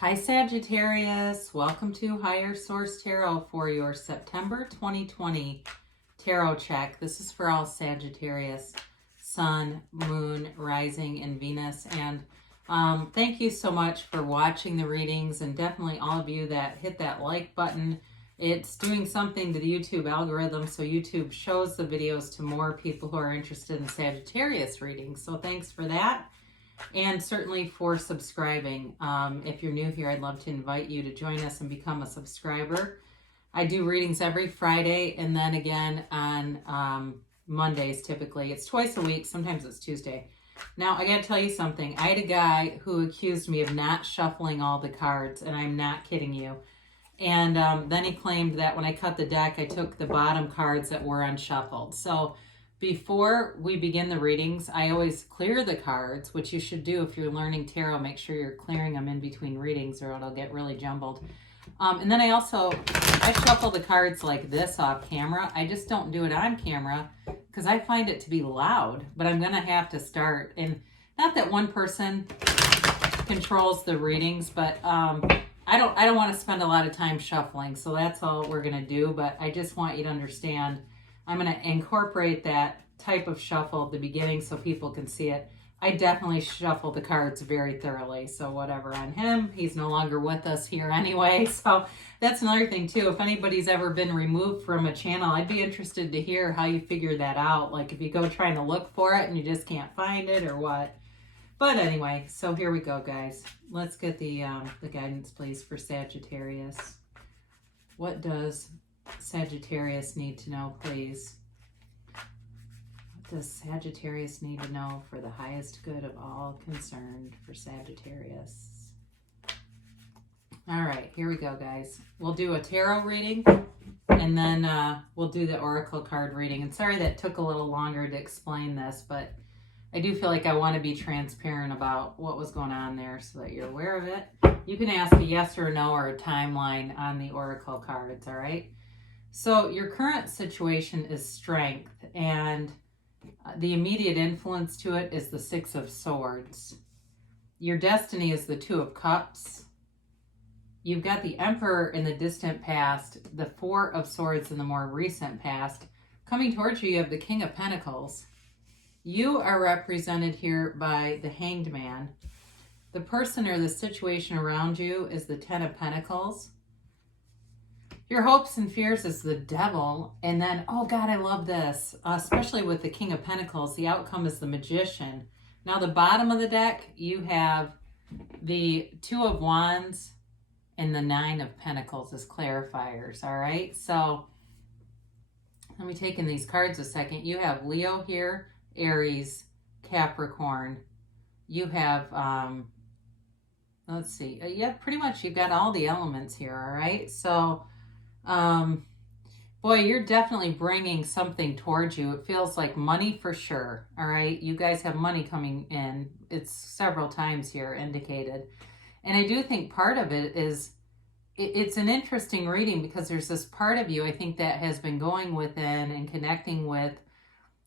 Hi Sagittarius, welcome to Higher Source Tarot for your September 2020 tarot check. This is for all Sagittarius, Sun, Moon, Rising, and Venus. And thank you so much for watching the readings, and definitely all of you that hit that like button. It's doing something to the YouTube algorithm, so YouTube shows the videos to more people who are interested in Sagittarius readings. So thanks for that. And certainly for subscribing. If you're new here, I'd love to invite you to join us and become a subscriber. I do readings every Friday and then again on Mondays typically. It's twice a week, sometimes it's Tuesday. Now, I gotta tell you something. I had a guy who accused me of not shuffling all the cards, and I'm not kidding you. And then he claimed that when I cut the deck, I took the bottom cards that were unshuffled. So before we begin the readings, I always clear the cards, which you should do if you're learning tarot. Make sure you're clearing them in between readings or it'll get really jumbled. And then I shuffle the cards like this off camera. I just don't do it on camera because I find it to be loud, but I'm going to have to start. And not that one person controls the readings, but I don't want to spend a lot of time shuffling. So that's all we're going to do. But I just want you to understand I'm going to incorporate that type of shuffle at the beginning so people can see it. I definitely shuffle the cards very thoroughly. So whatever on him, he's no longer with us here anyway. So that's another thing too. If anybody's ever been removed from a channel, I'd be interested to hear how you figure that out. Like if you go trying to look for it and you just can't find it or what. But anyway, so here we go, guys. Let's get the guidance, please, for Sagittarius. What does Sagittarius need to know, please? What does Sagittarius need to know for the highest good of all concerned for Sagittarius? All right, here we go, guys. We'll do a tarot reading, and then we'll do the oracle card reading. And sorry that took a little longer to explain this, but I do feel like I want to be transparent about what was going on there so that you're aware of it. You can ask a yes or no or a timeline on the oracle cards, all right? So your current situation is strength, and the immediate influence to it is the Six of Swords. Your destiny is the Two of Cups. You've got the Emperor in the distant past, the Four of Swords in the more recent past. Coming towards you, you have the King of Pentacles. You are represented here by the Hanged Man. The person or the situation around you is the Ten of Pentacles. Your hopes and fears is the Devil. And then, oh God, I love this. Especially with the King of Pentacles, the outcome is the Magician. Now, the bottom of the deck, you have the Two of Wands and the Nine of Pentacles as clarifiers, all right? So, let me take in these cards a second. You have Leo here, Aries, Capricorn. You have, let's see. Yeah, pretty much you've got all the elements here, all right? So, boy, you're definitely bringing something towards you. It feels like money for sure. All right. You guys have money coming in. It's several times here indicated. And I do think part of it is, it's an interesting reading because there's this part of you, I think, that has been going within and connecting with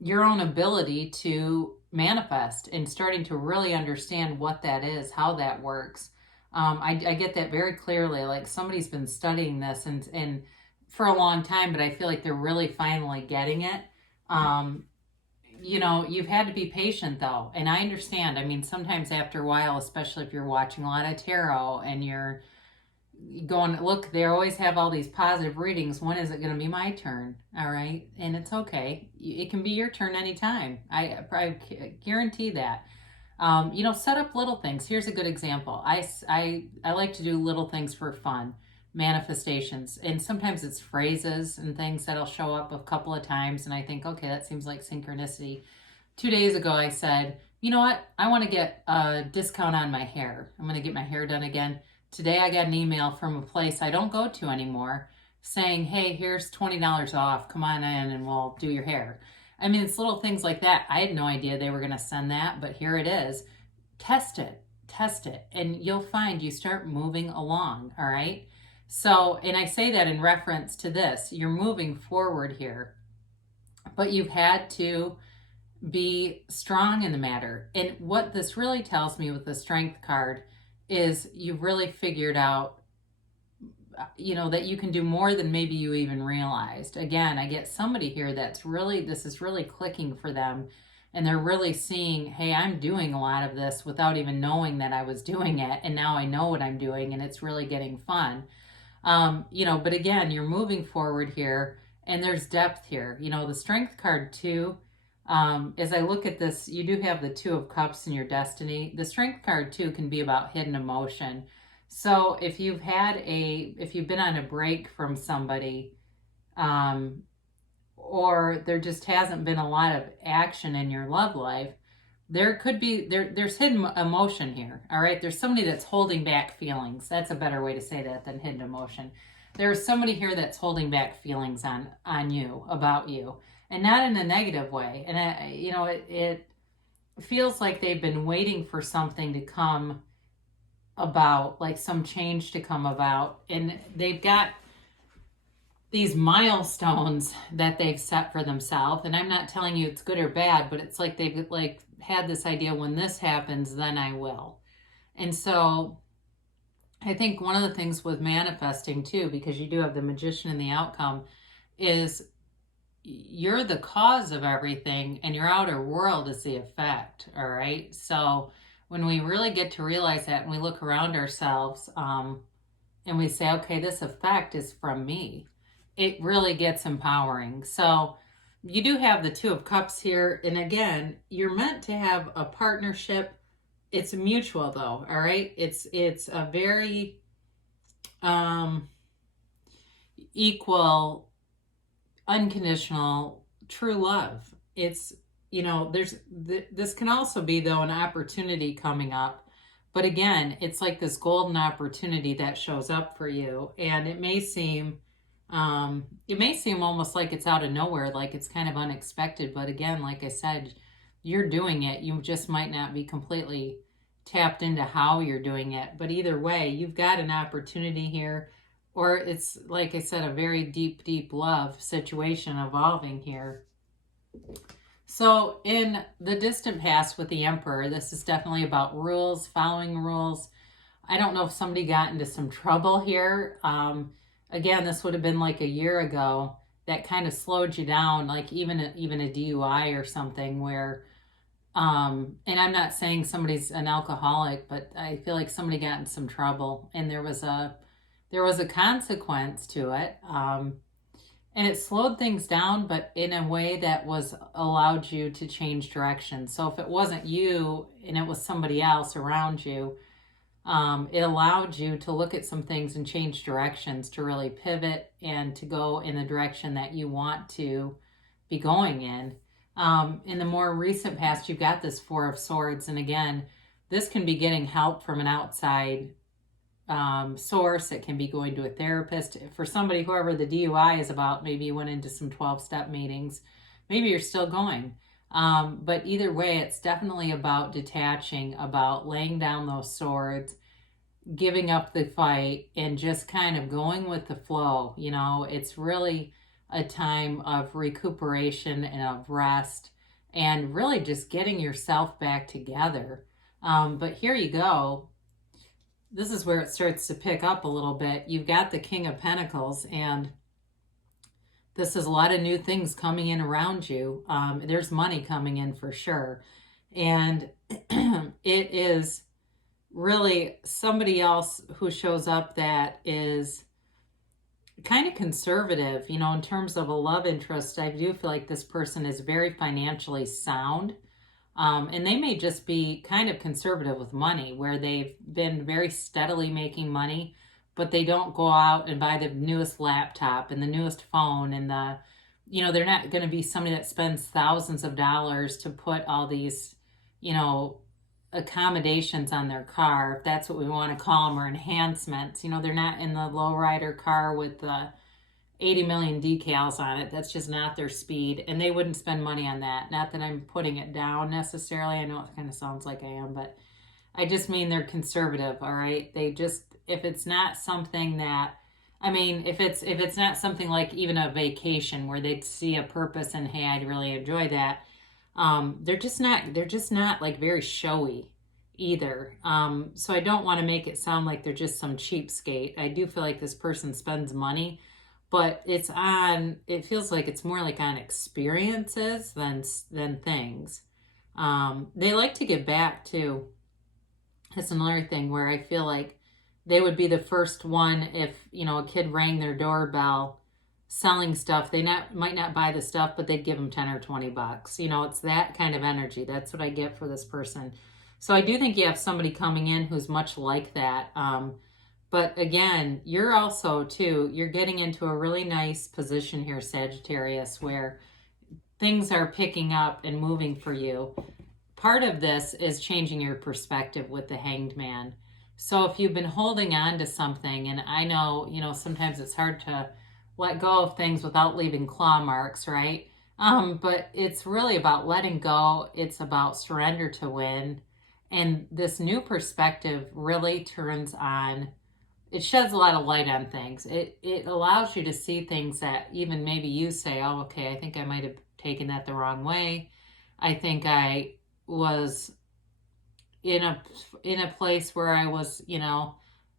your own ability to manifest and starting to really understand what that is, how that works. I get that very clearly. Like somebody's been studying this and for a long time, but I feel like they're really finally getting it. You know, you've had to be patient though. And I understand. I mean, sometimes after a while, especially if you're watching a lot of tarot and you're going, look, they always have all these positive readings. When is it going to be my turn? All right. And it's okay. It can be your turn anytime. I guarantee that. You know, set up little things. Here's a good example. I like to do little things for fun, manifestations. And sometimes it's phrases and things that'll show up a couple of times. And I think, okay, that seems like synchronicity. 2 days ago, I said, you know what? I want to get a discount on my hair. I'm going to get my hair done again. Today, I got an email from a place I don't go to anymore saying, hey, here's $20 off. Come on in and we'll do your hair. I mean, it's little things like that. I had no idea they were going to send that, but here it is. Test it, and you'll find you start moving along, all right? So, and I say that in reference to this. You're moving forward here, but you've had to be strong in the matter. And what this really tells me with the Strength card is you've really figured out, that you can do more than maybe you even realized. Again, I get somebody here that's really, this is really clicking for them, and they're really seeing, hey, I'm doing a lot of this without even knowing that I was doing it, and now I know what I'm doing, and it's really getting fun. But again, you're moving forward here, and there's depth here. The Strength card too, as I look at this, you do have the Two of Cups in your destiny. The Strength card too can be about hidden emotion. So if you've been on a break from somebody, or there just hasn't been a lot of action in your love life, there could be, there's hidden emotion here. All right. There's somebody that's holding back feelings. That's a better way to say that than hidden emotion. There's somebody here that's holding back feelings on you, about you, and not in a negative way. And it feels like they've been waiting for something to come about, like some change to come about, and they've got these milestones that they've set for themselves. And I'm not telling you it's good or bad, but it's like they've like had this idea, when this happens, then I will. And so I think one of the things with manifesting too, because you do have the Magician and the outcome, is you're the cause of everything and your outer world is the effect. All right. So when we really get to realize that, and we look around ourselves, and we say, okay, this effect is from me, it really gets empowering. So you do have the Two of Cups here. And again, you're meant to have a partnership. It's mutual though. All right. It's a very equal, unconditional, true love. It's, this can also be though an opportunity coming up. But again, it's like this golden opportunity that shows up for you. And it may seem almost like it's out of nowhere, like it's kind of unexpected. But again, like I said, you're doing it. You just might not be completely tapped into how you're doing it. But either way, you've got an opportunity here, or it's, like I said, a very deep, deep love situation evolving here. So in the distant past with the Emperor, this is definitely about rules, following rules. I don't know if somebody got into some trouble here. Again, this would have been like a year ago, that kind of slowed you down, like even a DUI or something where, and I'm not saying somebody's an alcoholic, but I feel like somebody got in some trouble and there was a consequence to it. And it slowed things down, but in a way that was allowed you to change direction. So if it wasn't you and it was somebody else around you, it allowed you to look at some things and change directions, to really pivot and to go in the direction that you want to be going in. In the more recent past, you've got this Four of Swords. And again, this can be getting help from an outside source. It can be going to a therapist. For somebody, whoever the DUI is about, maybe you went into some 12-step meetings. Maybe you're still going. But either way, it's definitely about detaching, about laying down those swords, giving up the fight, and just kind of going with the flow. It's really a time of recuperation and of rest, and really just getting yourself back together. But here you go. This is where it starts to pick up a little bit. You've got the King of Pentacles, and this is a lot of new things coming in around you. There's money coming in for sure. And it is really somebody else who shows up that is kind of conservative, in terms of a love interest. I do feel like this person is very financially sound. And they may just be kind of conservative with money, where they've been very steadily making money, but they don't go out and buy the newest laptop and the newest phone and they're not going to be somebody that spends thousands of dollars to put all these, accommodations on their car, if that's what we want to call them, or enhancements. They're not in the lowrider car with the 80 million decals on it. That's just not their speed, and they wouldn't spend money on that. Not that I'm putting it down necessarily. I know it kind of sounds like I am, but I just mean they're conservative. All right. They just, if it's not something that, if it's not something like even a vacation where they'd see a purpose and, hey, I'd really enjoy that. They're just not like very showy. either. So I don't want to make it sound like they're just some cheapskate. I do feel like this person spends money, but it feels like it's more like on experiences than things. They like to give back too. That's another thing where I feel like they would be the first one if, a kid rang their doorbell selling stuff. Might not buy the stuff, but they'd give them 10 or 20 bucks. It's that kind of energy. That's what I get for this person. So I do think you have somebody coming in who's much like that. But again, you're getting into a really nice position here, Sagittarius, where things are picking up and moving for you. Part of this is changing your perspective with the Hanged Man. So if you've been holding on to something, and I know, sometimes it's hard to let go of things without leaving claw marks, right? But it's really about letting go. It's about surrender to win. And this new perspective really it sheds a lot of light on things. It allows you to see things that even maybe you say, oh, okay, I think I might have taken that the wrong way. I think I was in a place where I was,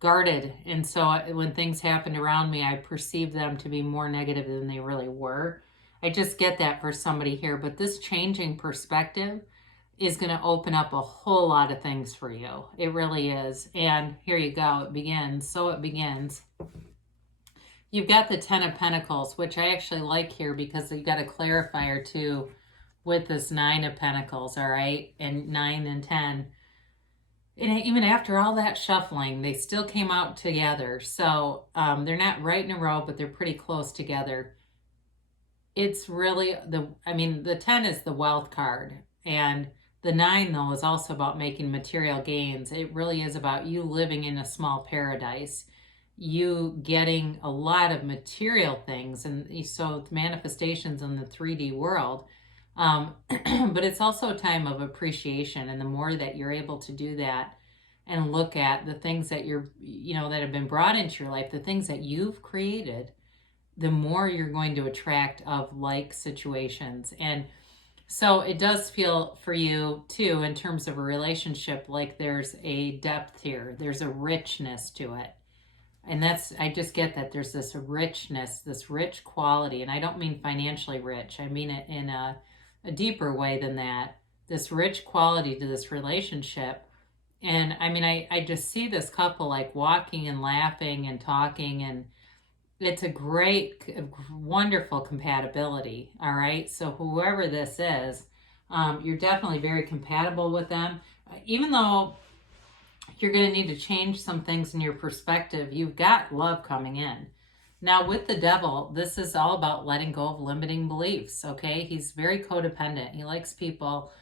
guarded. And so when things happened around me, I perceived them to be more negative than they really were. I just get that for somebody here. But this changing perspective is going to open up a whole lot of things for you. It really is. And here you go. It begins. So it begins. You've got the 10 of Pentacles, which I actually like here because you got a clarifier too with this 9 of Pentacles, all right? And 9 and 10. And even after all that shuffling, they still came out together. So they're not right in a row, but they're pretty close together. It's really the 10 is the wealth card. And the 9, though, is also about making material gains. It really is about you living in a small paradise. You getting a lot of material things. And so manifestations in the 3D world. But it's also a time of appreciation, and the more that you're able to do that and look at the things that that have been brought into your life, the things that you've created, the more you're going to attract of like situations. And so it does feel for you too, in terms of a relationship, like there's a depth here, there's a richness to it. And I just get that there's this richness, this rich quality. And I don't mean financially rich. I mean it in a deeper way than that, this rich quality to this relationship. And I just see this couple like walking and laughing and talking, and it's a great, wonderful compatibility. All right. So whoever this is, you're definitely very compatible with them. Even though you're going to need to change some things in your perspective, you've got love coming in. Now, with the devil, this is all about letting go of limiting beliefs, okay? He's very codependent. He likes people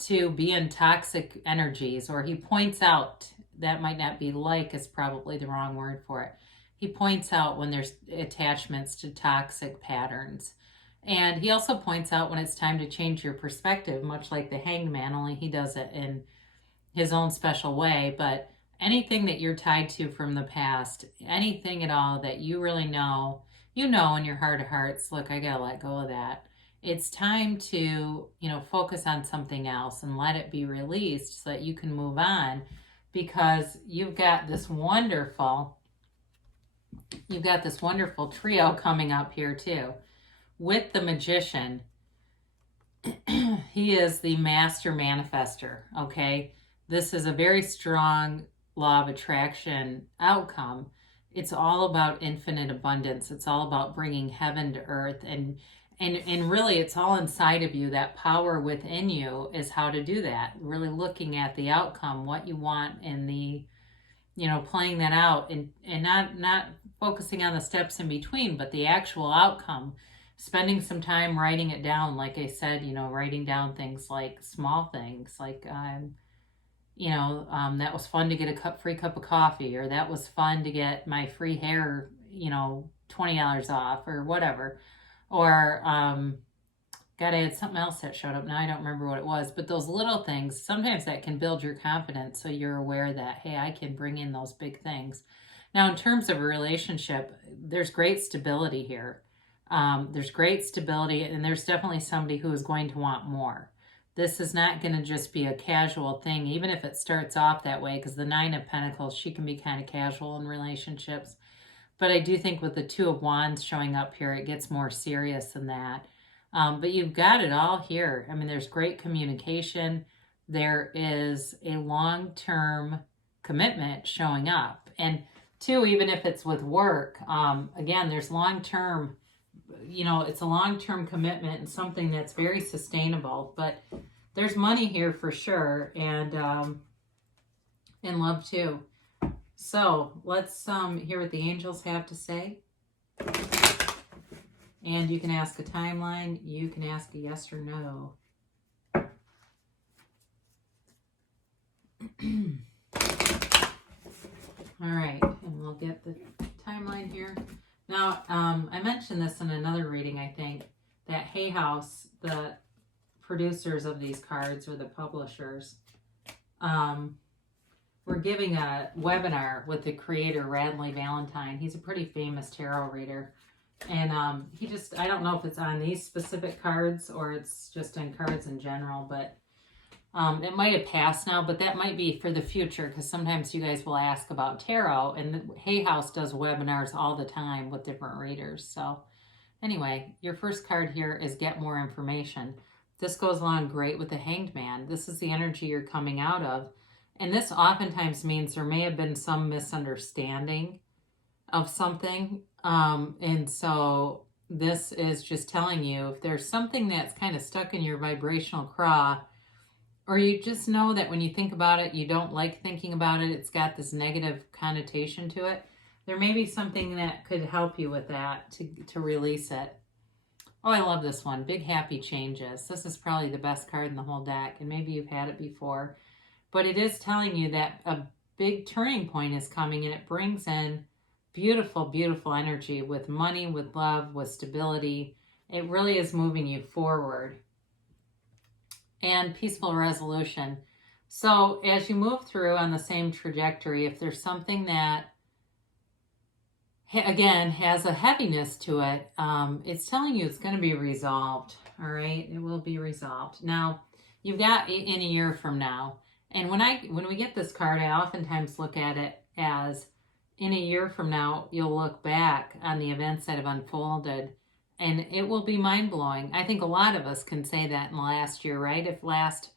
to be in toxic energies, or he points out, that might not be like, is probably the wrong word for it. He points out when there's attachments to toxic patterns. And he also points out when it's time to change your perspective, much like the Hanged Man, only he does it in his own special way. But anything that you're tied to from the past, anything at all that you really know, in your heart of hearts, look, I gotta let go of that. It's time to, focus on something else and let it be released so that you can move on, because you've got this wonderful trio coming up here too. With the Magician, he is the master manifester, okay? This is a very strong law of attraction outcome. It's all about infinite abundance. It's all about bringing heaven to earth, and really it's all inside of you. That power within you is how to do that. Really looking at the outcome, what you want, and the playing that out, and not focusing on the steps in between, but the actual outcome. Spending some time writing it down, like I said, writing down things like small things like that was fun to get a free cup of coffee, or that was fun to get my free hair, $20 off, or whatever. Or, God, I had something else that showed up. Now I don't remember what it was, but those little things, sometimes that can build your confidence, so you're aware that, hey, I can bring in those big things. Now, in terms of a relationship, there's great stability here. There's great stability, and there's definitely somebody who is going to want more. This is not going to just be a casual thing, even if it starts off that way, because the Nine of Pentacles, she can be kind of casual in relationships. But I do think with the Two of Wands showing up here, it gets more serious than that. But you've got it all here. I mean, there's great communication. There is a long-term commitment showing up. And two, even if it's with work, again, there's long-term, it's a long-term commitment and something that's very sustainable. But there's money here for sure, and love too. So let's hear what the angels have to say. And you can ask a timeline. You can ask a yes or no. All right, and we'll get the timeline here. Now, I mentioned this in another reading, I think, that Hay House, the producers of these cards, or the publishers, we're giving a webinar with the creator, Radley Valentine. He's a pretty famous tarot reader. And I don't know if it's on these specific cards or it's just on cards in general, but it might have passed now, but that might be for the future, because sometimes you guys will ask about tarot, and Hay House does webinars all the time with different readers. So anyway, your first card here is Get More Information. This goes along great with the Hanged Man. This is the energy you're coming out of. And this oftentimes means there may have been some misunderstanding of something. And so this is just telling you, if there's something that's kind of stuck in your vibrational craw, or you just know that when you think about it, you don't like thinking about it, it's got this negative connotation to it, there may be something that could help you with that to release it. Oh, I love this one. Big Happy Changes. This is probably the best card in the whole deck, and maybe you've had it before. But it is telling you that a big turning point is coming, and it brings in beautiful, beautiful energy with money, with love, with stability. It really is moving you forward. And peaceful resolution. So as you move through on the same trajectory, if there's something that, again, has a heaviness to it, it's telling you it's going to be resolved. All right, it will be resolved. Now, you've got in a year from now. And when we get this card, I oftentimes look at it as, in a year from now, you'll look back on the events that have unfolded, and it will be mind-blowing. I think a lot of us can say that in the last year, right? If last,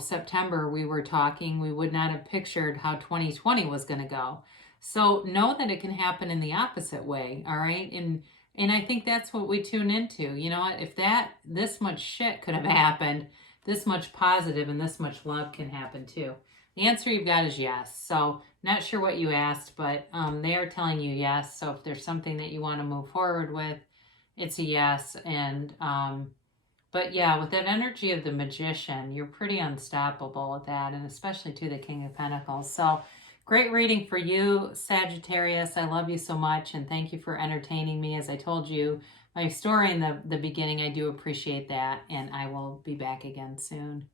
September we were talking, we would not have pictured how 2020 was going to go. So know that it can happen in the opposite way, all right? And I think that's what we tune into. You know what? If this much shit could have happened, this much positive and this much love can happen too. The answer you've got is yes. So not sure what you asked, but they are telling you yes. So if there's something that you want to move forward with, it's a yes. And but yeah, with that energy of the Magician, you're pretty unstoppable with that, and especially to the King of Pentacles. So great reading for you, Sagittarius. I love you so much, and thank you for entertaining me. As I told you my story in the beginning, I do appreciate that, and I will be back again soon.